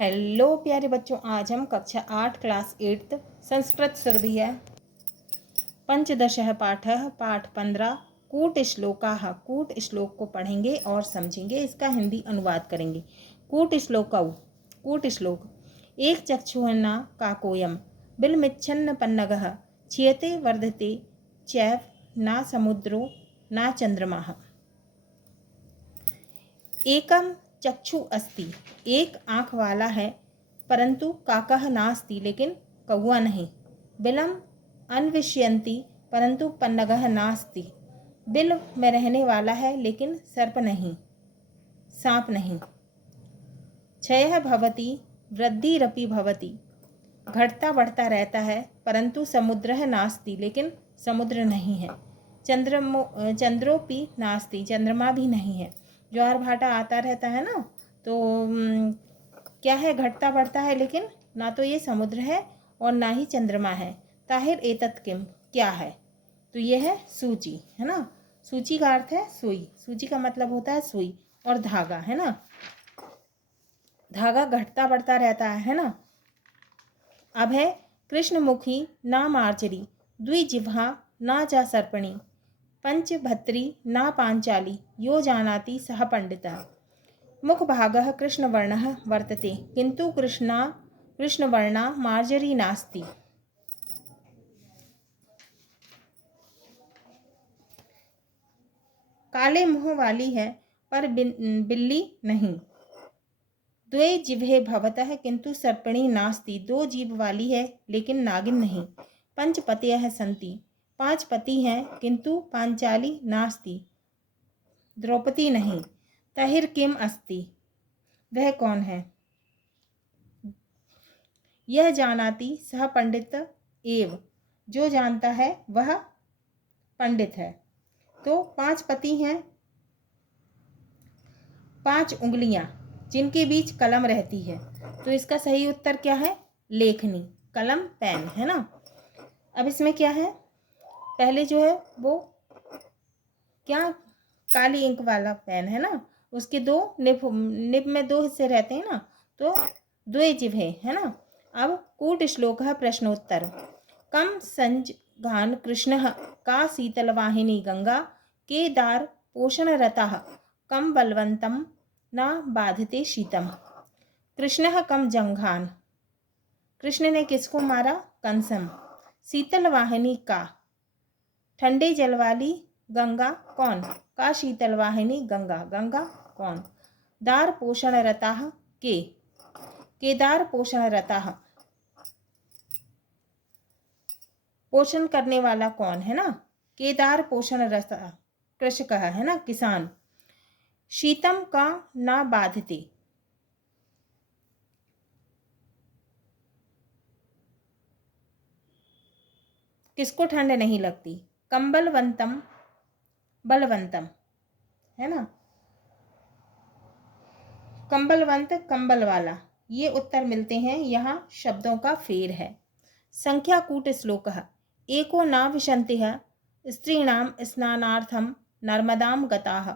Hello प्यारे बच्चों, आज हम कक्षा 8 क्लास 8 संस्कृत सुरभियः पंचदशः पाठः पाठ 15 कूट श्लोकाः। कूट श्लोक को पढ़ेंगे और समझेंगे, इसका हिंदी अनुवाद करेंगे। कूट श्लोकौ। कूट श्लोक। एक चक्षुर्न काकोयम बिलमिच्छन्न पन्नगः क्षीयते वर्धते चैव न समुद्रो न चंद्रमाः। एकम चक्षु अस्ति, एक आँख वाला है, परंतु काकः नास्ति, लेकिन कौआ नहीं। बिलम अन्विष्यन्ति, परंतु पन्नगः नास्ति, बिल में रहने वाला है, लेकिन सर्प नहीं, सांप नहीं। क्षयः भवति वृद्धिरपि भवति, घटता बढ़ता रहता है, परंतु समुद्रः नास्ति, लेकिन समुद्र नहीं है। चंद्रोपि नास्ति, चंद्रमा भी नहीं है। ज्वार भाटा आता रहता है ना, तो क्या है, घटता बढ़ता है, लेकिन ना तो ये समुद्र है और ना ही चंद्रमा है। ताहिर एतत् किम, क्या है, तो ये है सूची, है ना। सूची का अर्थ है सुई, सूची का मतलब होता है सुई, और धागा, है ना। धागा घटता बढ़ता रहता है ना। अब है कृष्णमुखी ना मार्जरी, द्विजिह्वा ना चा सर्पणी, पंचभत्री ना पांचाली, यो जानाति सह पंडितः। मुखभागः कृष्णवर्णः वर्तते, किंतु कृष्णवर्णा मार्जरी नास्ति। काले मुंह वाली है, पर बिल्ली नहीं। द्वे जिह्वे भवतः, किंतु सर्पिणी नास्ति, दो जीभ वाली है, लेकिन नागिन नहीं। पंचपतयः सन्ति, 5 पति हैं, किंतु पांचाली नास्ति, द्रौपदी नहीं। तहिर किम अस्ति, वह कौन है। यह जानाति सह पंडित एव, जो जानता है वह पंडित है। तो 5 पति हैं, 5 उंगलियां, जिनके बीच कलम रहती है, तो इसका सही उत्तर क्या है, लेखनी, कलम, पेन, है ना। अब इसमें क्या है, पहले जो है वो क्या, काली इंक वाला पेन है ना, उसके 2 निब में 2 हिस्से रहते हैं ना, तो द्वे जिह्वे, है ना। अब कूट श्लोकः प्रश्नोत्तर। कम संजघान कृष्णः का शीतलवाहिनी गंगा, केदार पोषणरतः कम बलवंतम न बाधते शीतम। कृष्णः कम जंघान, कृष्ण ने किसको मारा, कंसम। शीतलवाहिनी का, ठंडे जल वाली गंगा कौन, का शीतलवाहिनी गंगा, गंगा कौन। दार पोषणरतः के, केदार पोषणरतः, पोषण करने वाला कौन, है ना। केदार पोषणरतः कृषक है ना, किसान। शीतम का ना बाधते, किसको ठंड नहीं लगती। कंबलवंतम, बलवंतम, है ना, कंबलवंत, कंबल वाला। ये उत्तर मिलते हैं, यहाँ शब्दों का फेर है। संख्या कूट श्लोकः। एको न विशन्तिः स्त्रीणां स्नानार्थं नर्मदां गताः,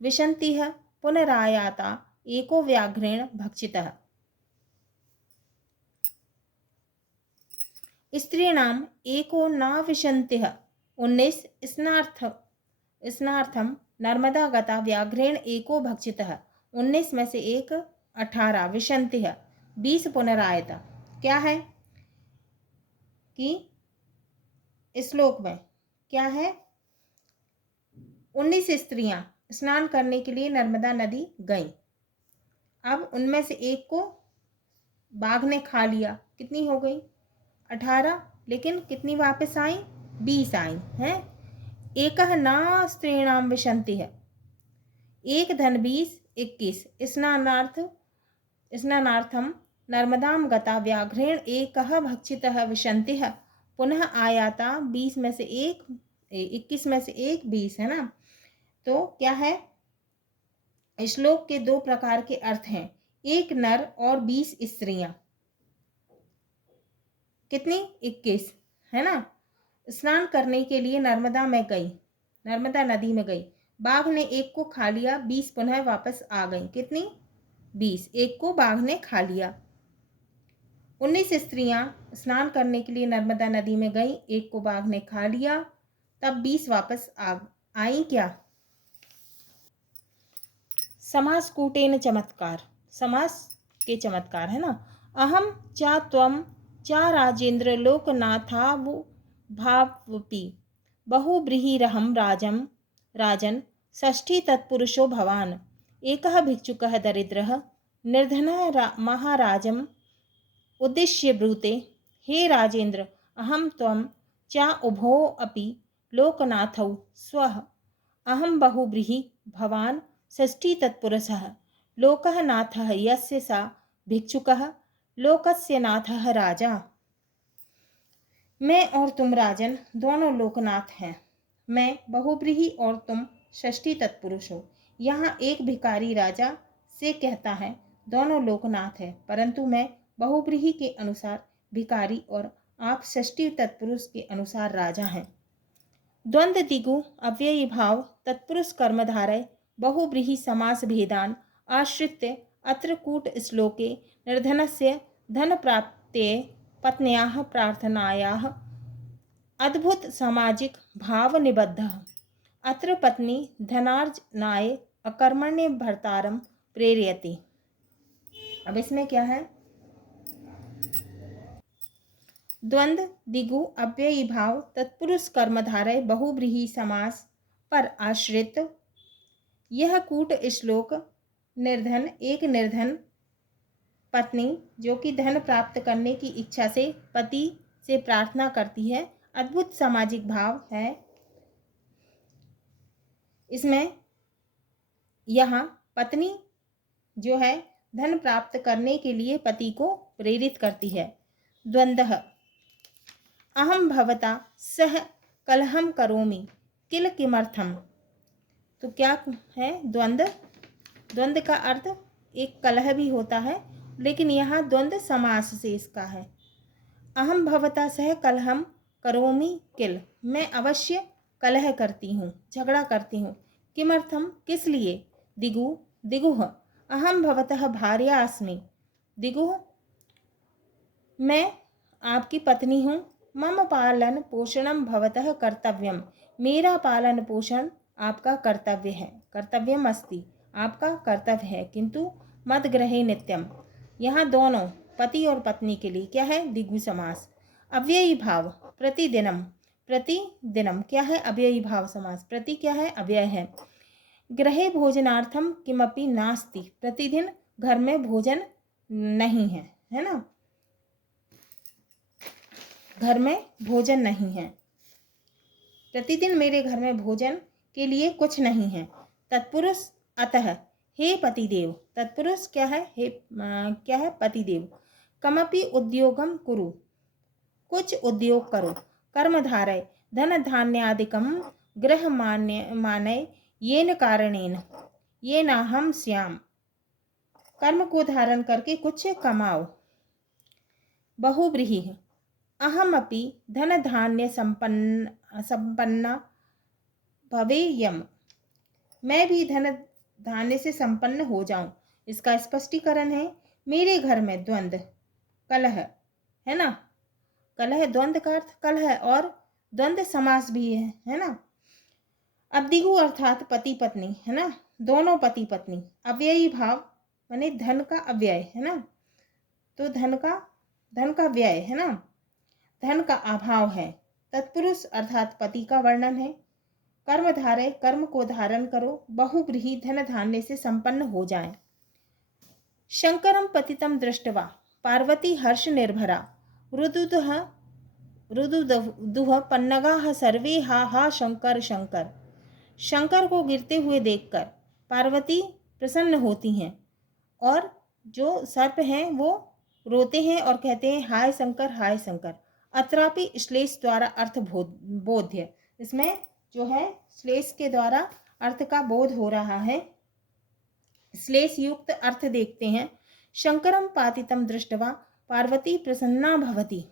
विशन्तिः पुनरायाता एको व्याघ्रेण भक्षितः। स्त्रीणाम एको न विशन्तिः 19, स्नार्थम नर्मदा गता व्याघ्रेण एको भक्षितः, 19 में से एक 18, विशन्तिः 20 पुनरायता। क्या है कि श्लोक में क्या है, 19 स्त्रियां स्नान करने के लिए नर्मदा नदी गईं। अब उनमें से एक को बाघ ने खा लिया, कितनी हो गई, 18, लेकिन कितनी वापस आई, 20 आई हैं। एकः न स्त्रीणाम विशन्तिः, एक धन 20, 21, स्नानार्थम नर्मदां गता व्याघ्रेण एकः भक्षितः, विशन्तिः पुनः आयाता, 20 में से एक, 21 में से एक 20, है ना। तो क्या है, श्लोक के 2 प्रकार के अर्थ हैं, एक नर और 20 स्त्रियां, कितनी, 21, है ना। स्नान करने के लिए नर्मदा में गई, नर्मदा नदी में गई, बाघ ने एक को खा लिया, 20 पुनः वापस आ गई, कितनी, 20, एक को बाघ ने खा लिया। 19 स्त्रियां स्नान करने के लिए नर्मदा नदी में गईं, एक को बाघ ने खा लिया। तब 20 वापस आई क्या? समास कूटेन चमत्कार, समास के चमत्कार है ना। अहम चा त्वम चा राजेंद्र लोकनाथावु भावपि बहुब्रीहिरहं राजन षष्ठी तत्पुरुषो भवान एकः भिक्षुकः दरिद्रः निर्धनः महाराजम् उद्दिश्य ब्रूते, हे राजेंद्र, अहम त्वं च उभौ अपि लोकनाथौ स्वः अहम बहुब्रीहि भवान षष्ठी तत्पुरुषः लोकः नाथः यस्य सा भिक्षुकः लोकस्य नाथः राजा। मैं और तुम राजन दोनों लोकनाथ हैं। मैं बहुब्रीहि और तुम षष्ठी तत्पुरुष हो। यहाँ एक भिखारी राजा से कहता है दोनों लोकनाथ है, परंतु मैं बहुब्रीहि के अनुसार भिखारी और आप षष्ठी तत्पुरुष के अनुसार राजा हैं। द्वंद्व दिगु अव्ययी भाव तत्पुरुष कर्मधारय बहुब्रीहि समास भेदान आश्रित्य अत्र कूट श्लोके निर्धनस्य धन प्राप्त्यै पत्न्याः प्रार्थनायाः अद्भुत सामाजिक भाव निबद्धः। अत्र पत्नी धनार्जनाय अकर्मण्य भर्तारं प्रेरयति। अब इसमें क्या है? द्वंद्व दिगु अव्ययी भाव तत्पुरुष कर्मधारय बहुब्रीहि समास पर आश्रित यह कूट श्लोक एक निर्धन पत्नी जो कि धन प्राप्त करने की इच्छा से पति से प्रार्थना करती है, अद्भुत सामाजिक भाव है। इसमें यहाँ पत्नी जो है धन प्राप्त करने के लिए पति को प्रेरित करती है। द्वंद्व अहम भवता सह कलहम करोमि किल किमर्थम। तो क्या है द्वंद्व? द्वंद्व का अर्थ एक कलह भी होता है, लेकिन यहाँ द्वंद्व समास से इसका है। अहम भवता सह कलहम करोमि किल, मैं अवश्य कलह करती हूँ, झगड़ा करती हूँ। किमर्थम, किस लिए? दिगु दिगुह अहम भवतः भार्या अस्मि। दिगुह मैं आपकी पत्नी हूँ। मम पालन पोषणम भवतः कर्तव्यम, मेरा पालन पोषण आपका कर्तव्य है। कर्तव्यम अस्ति, आपका कर्तव्य है। किंतु मद ग्रहे नित्यम, यहाँ दोनों पति और पत्नी के लिए क्या है? दिगु समास। अव्ययी भाव प्रतिदिनम, प्रतिदिनम क्या है? अव्ययी भाव समास। प्रति क्या है? अव्यय है। गृहे भोजनार्थम किमपि नास्ति, प्रतिदिन घर में भोजन नहीं है, है ना। घर में भोजन नहीं है, प्रतिदिन मेरे घर में भोजन के लिए कुछ नहीं है। तत्पुरुष अतः, हे पतिदेव। तत्पुरुष क्या है? क्या है? पतिदेव। कमपि उद्योगम कुरु, कुछ उद्योग करो। कर्मधारय धन धान्यादिकम गृह मानय येन कारणेन ये नाहम श्याम, कर्म को धारण करके कुछ कमाओ। बहुब्रीहि अहमपि धन धान्य संपन्ना भवेयम, मैं भी धन धान्य से संपन्न हो जाऊं। इसका स्पष्टीकरण है, मेरे घर में द्वंद्व कलह है ना। कलह द्वंद्व का अर्थ कलह और द्वंद्व समास भी है ना। अब दिगु अर्थात पति पत्नी है ना, दोनों पति पत्नी। अव्ययी भाव माने धन का अव्यय है ना, तो धन का व्यय है ना, धन का अभाव है। तत्पुरुष अर्थात पति का वर्णन है। कर्मधारय कर्म को धारण करो, बहुब्रीहि धन धान्य से संपन्न हो जाए। शंकरम पतितम दृष्टवा पार्वती हर्ष निर्भरा रुदुदुह पन्नगाः सर्वे हा हा शंकर शंकर। शंकर को गिरते हुए देखकर पार्वती प्रसन्न होती हैं और जो सर्प हैं वो रोते हैं और कहते हैं हाय शंकर हाय शंकर। अत्रापि श्लेष द्वारा अर्थ बोध्य, इसमें जो है श्लेष के द्वारा अर्थ का बोध हो रहा है। श्लेष युक्त अर्थ देखते हैं। शंकरम पातितम दृष्टवा पार्वती प्रसन्ना भवती,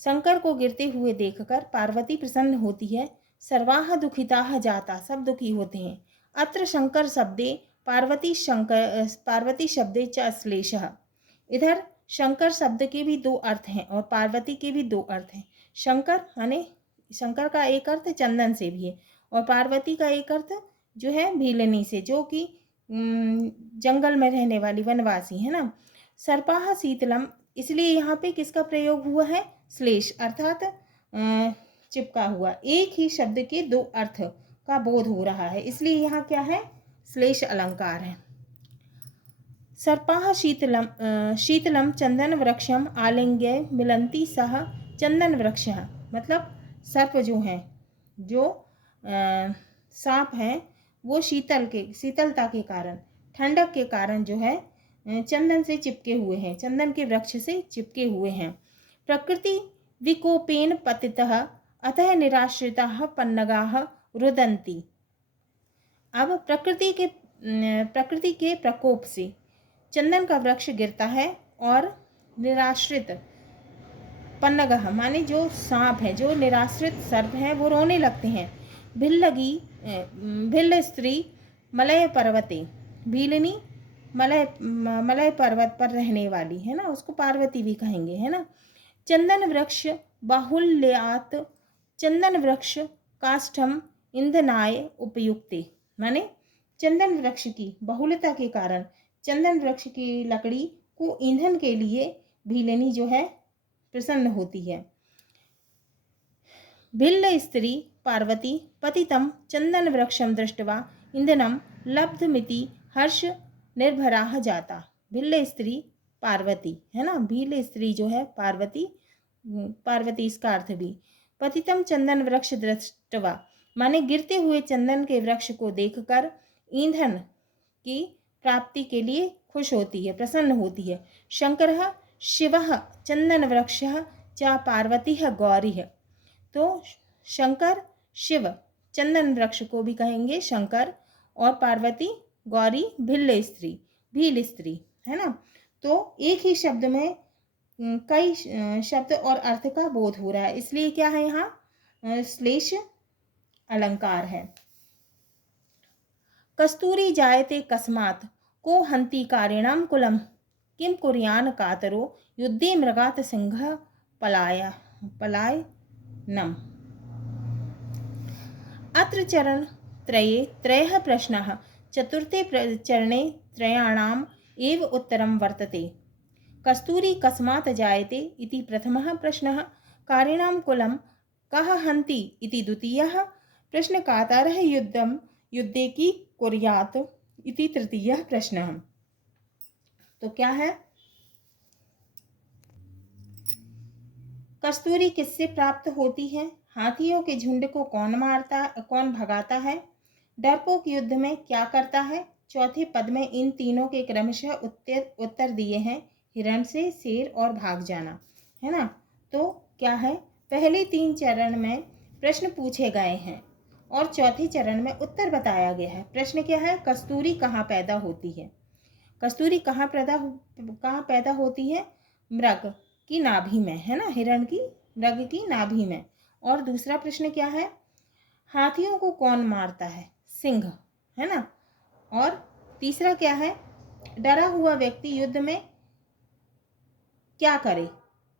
शंकर को गिरते हुए देखकर पार्वती प्रसन्न होती है। सर्वाः दुखिताः जाता, सब दुखी होते हैं। अत्र शंकर शब्दे पार्वती शब्दे च अश्लेषः। इधर शंकर शब्द के भी दो अर्थ हैं और पार्वती के भी दो अर्थ हैं। शंकर माने शंकर का एक अर्थ चंदन से भी है और पार्वती का एक अर्थ जो है भीलनी से, जो कि जंगल में रहने वाली वनवासी है ना। सर्पाह शीतलम, इसलिए यहाँ पे किसका प्रयोग हुआ है? श्लेष अर्थात चिपका हुआ। एक ही शब्द के दो अर्थ का बोध हो रहा है, इसलिए यहाँ क्या है? श्लेष अलंकार है। सर्पाः शीतलम चंदन वृक्षम आलिंग्य मिलंती सह चंदन वृक्षः। मतलब सर्प जो हैं, जो सांप हैं, वो शीतलता के कारण, ठंडक के कारण जो है चंदन से चिपके हुए हैं, चंदन के वृक्ष से चिपके हुए हैं। प्रकृति विकोपेन पतितः अतः निराश्रिताः पन्नगाः रुदन्ति। अब प्रकृति के प्रकोप से चंदन का वृक्ष गिरता है और निराश्रित पन्नगः माने जो सांप है, जो निराश्रित सर्प हैं, वो रोने लगते हैं। भिल्ल स्त्री मलय पर्वते, भीलनी मलय पर्वत पर रहने वाली है ना, उसको पार्वती भी कहेंगे है ना। चंदन वृक्ष बाहुल्यात, चंदन वृक्ष काष्ठम ईंधनाय उपयुक्ते, माने चंदन वृक्ष की बहुलता के कारण चंदन वृक्ष की लकड़ी को ईंधन के लिए भीलनी जो है प्रसन्न होती है। भिल्ल स्त्री पार्वती पतितम चंदन वृक्षम दृष्ट्वा ईंधनम लब्धमिति हर्ष निर्भराः जाता। भिल्ल स्त्री पार्वती है ना, भील स्त्री जो है पार्वती इसका अर्थ भी। पतितम चंदन वृक्ष दृष्ट्वा माने गिरते हुए चंदन के वृक्ष को देखकर ईंधन की प्राप्ति के लिए खुश होती है, प्रसन्न होती है। शंकरः शिवः चंदन वृक्षः च पार्वतीः गौरीः। तो शंकर शिव चंदन वृक्ष को भी कहेंगे शंकर, और पार्वती गौरी भील स्त्री है ना। तो एक ही शब्द में कई शब्द और अर्थ का बोध हो रहा है, इसलिए क्या है यहाँ? श्लेष अलंकार है। कस्तूरी जायते कस्मात् को हंति कारिणाम कुलम किम कुर्यान कातरो युद्धे मृगात सिंह पलायनम। अत्र चरण त्रये त्रयः प्रश्नाः, चतुर्थे चरणे त्रयाणाम् एव उत्तरं वर्तते। कस्तूरी कस्मात् जायते इति प्रथमः प्रश्नः, कारिणां कुलं कः हन्ति इति द्वितीयः प्रश्न, कातारः युद्धे की कुर्यात् इति तृतीयः प्रश्नः। तो क्या है? कस्तूरी किससे प्राप्त होती है? हाथियों के झुंड को कौन भगाता है? डरपोक युद्ध में क्या करता है? चौथे पद में इन तीनों के क्रमशः उत्तर दिए हैं, हिरण से, शेर और भाग जाना है ना। तो क्या है? पहले 3 चरण में प्रश्न पूछे गए हैं और चौथे चरण में उत्तर बताया गया है। प्रश्न क्या है? कस्तूरी कहाँ पैदा होती है? कस्तूरी कहाँ पैदा होती है? मृग की नाभि में है ना, हिरण की मृग की नाभि में। और दूसरा प्रश्न क्या है? हाथियों को कौन मारता है? सिंह है ना। और तीसरा क्या है? डरा हुआ व्यक्ति युद्ध में क्या करे?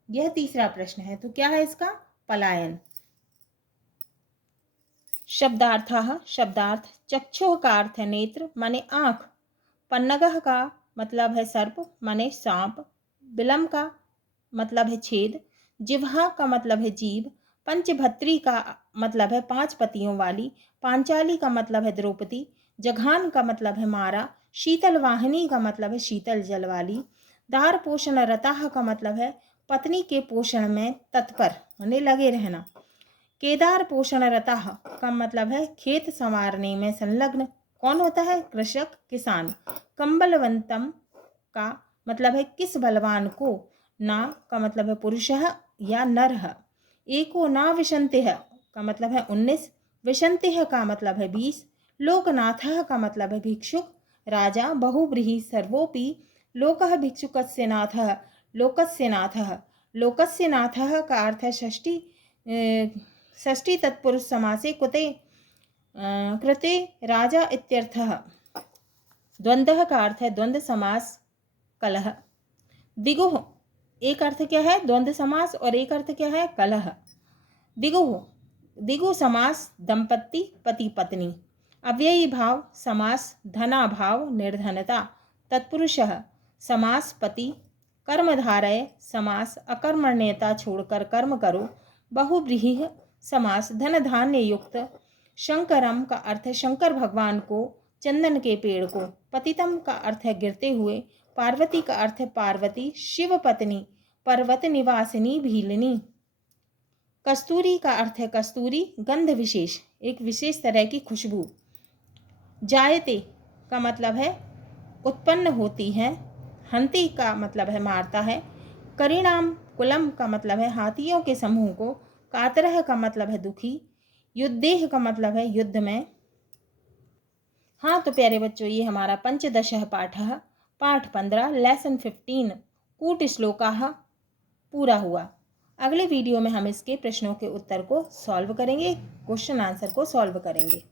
यह तीसरा प्रश्न है। तो क्या है इसका? पलायन। शब्दार्थ चक्षुः का अर्थ है नेत्र माने आँख, पन्नगः का मतलब है सर्प माने सांप, बिलम का मतलब है छेद, जिह्वा का मतलब है जीभ, पंचभत्री का मतलब है 5 पतियों वाली, पांचाली का मतलब है द्रौपदी, जघान का मतलब है मारा, शीतल वाहिनी का मतलब है शीतल जल वाली, दार पोषण रताह का मतलब है पत्नी के पोषण में तत्पर माने लगे रहना, केदार पोषण रताह का मतलब है खेत संवारने में संलग्न कौन होता है? कृषक, किसान। कंबलवंतम का मतलब है किस बलवान को, ना का मतलब है पुरुषः या नरः, एको ना विशंतिः का मतलब है 19, विशंतिः का मतलब है 20, लोकनाथः का मतलब है भिक्षुक, राजा, बहुव्रीहि सर्वोपि, लोकः भिक्षुकस्य नाथः, लोकस्य नाथः, लोकस्य नाथः का अर्थ है षष्ठी तत्पुरुष समासे कृते राजा इत्यर्थः। द्वंद्व का अर्थ है द्वंद्व समास कलह। दिगुः एक अर्थ क्या है द्वंद्व समास और एक अर्थ क्या है कलह। दिगु समास दंपत्ति पति पत्नी। अव्ययी भाव समास धनाभाव निर्धनता। तत्पुरुषः समास पति। कर्मधारय समास अकर्मण्यता छोड़कर कर्म करो। बहुव्रीहि समास धन धान्य युक्त। शंकरम का अर्थ है शंकर भगवान को, चंदन के पेड़ को। पतितम का अर्थ है गिरते हुए। पार्वती का अर्थ है पार्वती, शिव पत्नी, पर्वत निवासिनी भीलनी। कस्तूरी का अर्थ है कस्तूरी, गंध विशेष, एक विशेष तरह की खुशबू। जायते का मतलब है उत्पन्न होती है। हंति का मतलब है मारता है। करिणाम कुलम का मतलब है हाथियों के समूह को। कातरह का मतलब है दुखी। युद्धेह का मतलब है युद्ध में। हाँ तो प्यारे बच्चों, ये हमारा पंचदशः पाठः पाठ 15 लेसन 15 कूट श्लोकाः पूरा हुआ। अगले वीडियो में हम इसके प्रश्नों के उत्तर को सॉल्व करेंगे, क्वेश्चन आंसर को सॉल्व करेंगे।